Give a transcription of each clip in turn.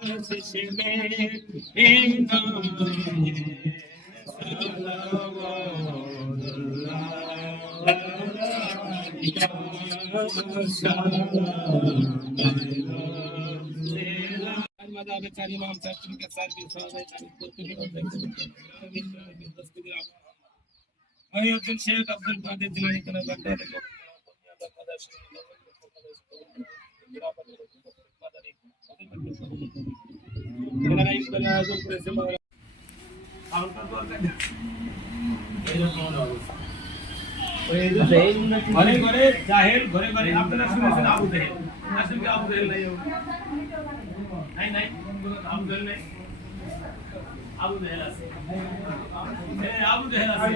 sesine inan Hayatın Şeyh Abdülkadir Cinayetleri'ne baktığı. ઘરે ઘરે જાહેર ઘરે ઘરે આપણે લક્ષ્મી મશીન આવું થયેલ લક્ષ્મી આવું થયેલ નહીં નહીં નહીં આવું થયેલ નહીં આબુ દહેલા સે આબુ દહેલા સે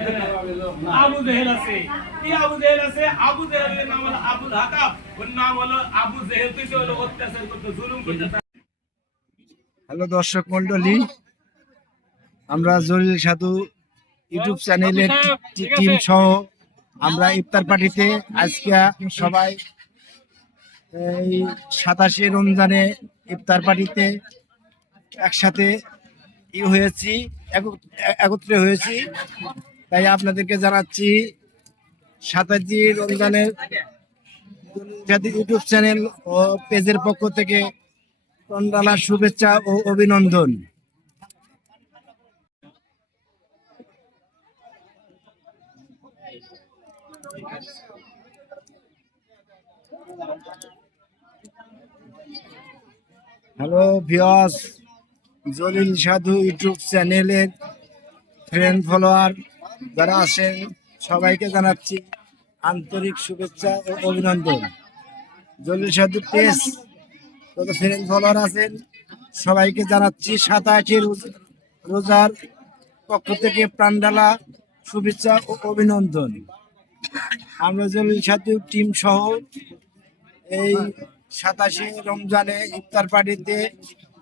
આબુ દહેલા સે એ આબુ દહેલા સે આબુ દહેલા નામ વાલા આબુ હાકા નામ વાલા આબુ જહેલ તો જો લોકો અત્યાચાર કરતો જુલમ કરતા হ্যালো দর্শক মন্ডলী আমরা জলিল সাধু ইউটিউব চ্যানেলের টিম সহ আমরা ইফতার পার্টিতে আজকে সবাই এই সাতাশে রমজানে ইফতার পার্টিতে একসাথে ই হয়েছি এক- একত্রে হয়েছি। তাই আপনাদেরকে জানাচ্ছি সাতাশি রমজানের ইউটিউব চ্যানেল ও পেজের পক্ষ থেকে তন্ডালার শুভেচ্ছা ও অভিনন্দন। হ্যালো ভিওস জলিল সাধু ইউটিউব চ্যানেলের ফ্রেন্ড ফলোয়ার যারা আছেন, সবাইকে জানাচ্ছি আন্তরিক শুভেচ্ছা ও অভিনন্দন। জলিল সাধু পেজ যত ফ্রেন্ড ফলোয়ার আছেন, সবাইকে জানাচ্ছি সাতাশে রোজার পক্ষ থেকে প্রাণডালা শুভেচ্ছা ও অভিনন্দন। আমরা জলিল সাথী টিম সহ এই সাতাশে রমজানে ইফতার পার্টিতে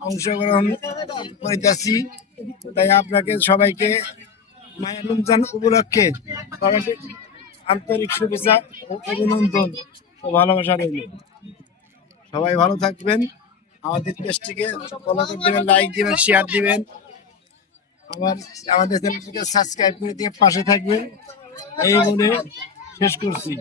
অংশগ্রহণ করিতেছি। তাই আপনাকে সবাইকে মায়া রমজান উপলক্ষে আন্তরিক শুভেচ্ছা ও অভিনন্দন ও ভালোবাসা রইল। সবাই ভালো থাকবেন। আমাদের পেজটিকে ফলো করে দেবেন লাইক দিবেন শেয়ার দিবেন। আমার আমাদের চ্যানেলটিকে সাবস্ক্রাইব করে দিয়ে পাশে থাকবেন। এই বলে শেষ করছি।